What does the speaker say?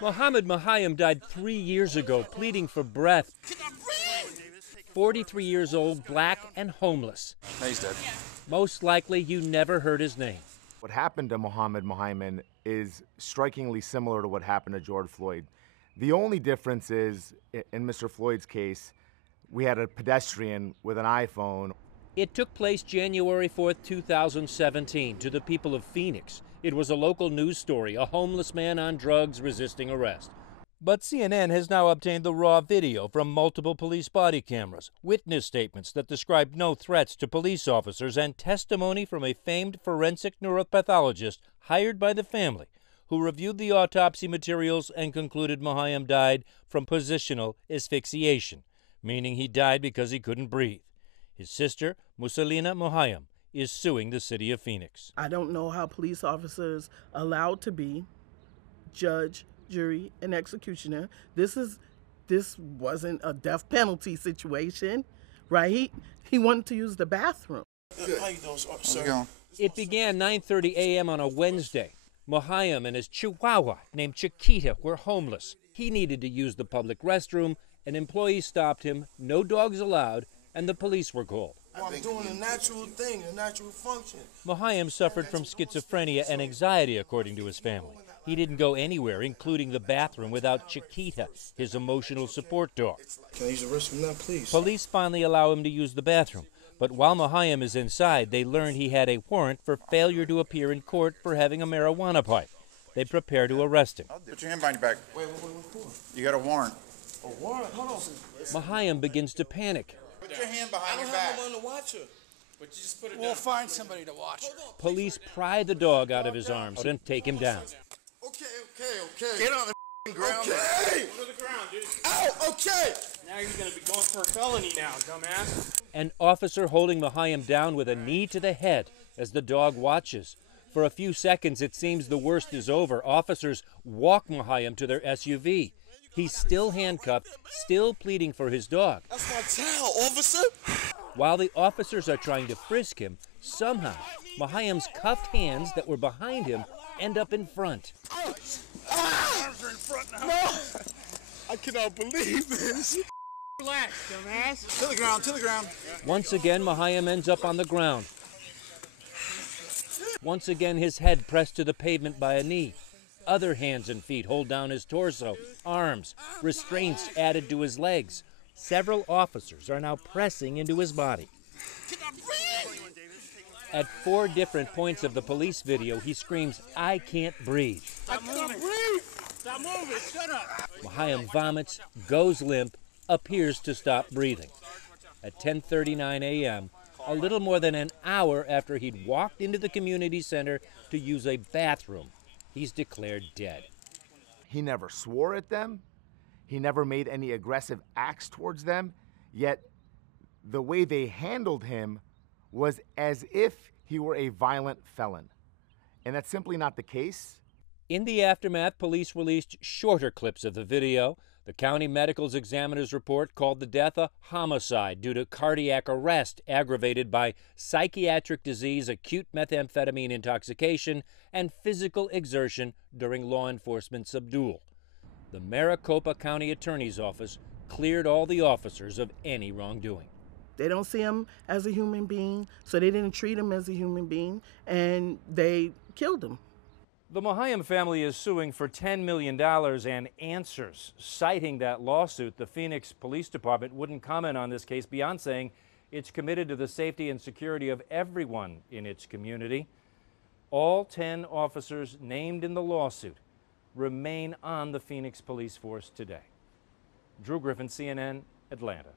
MUHAYMIN died 3 years ago, pleading for breath. 43 years old, black and homeless. He's dead. Most likely you never heard his name. What happened to MUHAYMIN is strikingly similar to what happened to George Floyd. The only difference is, in Mr. Floyd's case, we had a pedestrian with an iPhone. It took place January 4th, 2017, to the people of Phoenix. It was a local news story, a homeless man on drugs resisting arrest. But CNN has now obtained the raw video from multiple police body cameras, witness statements that describe no threats to police officers, and testimony from a famed forensic neuropathologist hired by the family, who reviewed the autopsy materials and concluded MUHAYMIN died from positional asphyxiation, meaning he died because he couldn't breathe. His sister, Musselina MUHAYMIN, is suing the city of Phoenix. I don't know how police officers are allowed to be judge, jury, and executioner. This wasn't a death penalty situation, right? He wanted to use the bathroom. How you doing, sir? It began 9:30 a.m. on a Wednesday. MUHAYMIN and his chihuahua, named Chiquita, were homeless. He needed to use the public restroom. An employee stopped him, no dogs allowed, and the police were called. I'm doing a natural thing, a natural function. MUHAYMIN suffered from schizophrenia and anxiety, according to his family. He didn't go anywhere, including the bathroom, without Chiquita, his emotional support dog. Can I use the restroom now, please? Police finally allow him to use the bathroom, but while MUHAYMIN is inside, they learned he had a warrant for failure to appear in court for having a marijuana pipe. They prepare to arrest him. Put your hand behind your back. Wait, what for? You got a warrant. A warrant? Hold on. MUHAYMIN begins to panic. Put your hand behind I your don't back. have no one to watch her. But you just put it down. We'll find somebody to watch. Police pry the dog out of his arms and take him down. Okay. Get on the ground. Okay. Go to the ground, dude. Ow, okay. Now you're gonna be going for a felony now, dumbass. An officer holding MUHAYMIN down with a knee to the head as the dog watches. For a few seconds, it seems the worst is over. Officers walk MUHAYMIN to their SUV. He's still handcuffed, still pleading for his dog. That's my towel, officer. While the officers are trying to frisk him, somehow MUHAYMIN's cuffed hands that were behind him end up in front. Arms are in front now. No, I cannot believe this. Relax, dumbass. To the ground, to the ground. Once again, MUHAYMIN ends up on the ground. Once again, his head pressed to the pavement by a knee. Other hands and feet hold down his torso, arms, restraints added to his legs. Several officers are now pressing into his body. At 4 different points of the police video, he screams, "I can't breathe." I can't breathe. Stop moving. Shut up. MUHAYMIN vomits, goes limp, appears to stop breathing. At 10:39 a.m., a little more than an hour after he'd walked into the community center to use a bathroom, he's declared dead. He never swore at them. He never made any aggressive acts towards them. Yet the way they handled him was as if he were a violent felon. And that's simply not the case. In the aftermath, police released shorter clips of the video. The county medical examiner's report called the death a homicide due to cardiac arrest aggravated by psychiatric disease, acute methamphetamine intoxication, and physical exertion during law enforcement subdual. The Maricopa County Attorney's Office cleared all the officers of any wrongdoing. They don't see him as a human being, so they didn't treat him as a human being, and they killed him. The MUHAYMIN family is suing for $10 million and answers. Citing that lawsuit, the Phoenix Police Department wouldn't comment on this case beyond saying it's committed to the safety and security of everyone in its community. All 10 officers named in the lawsuit remain on the Phoenix police force today. Drew Griffin, CNN, Atlanta.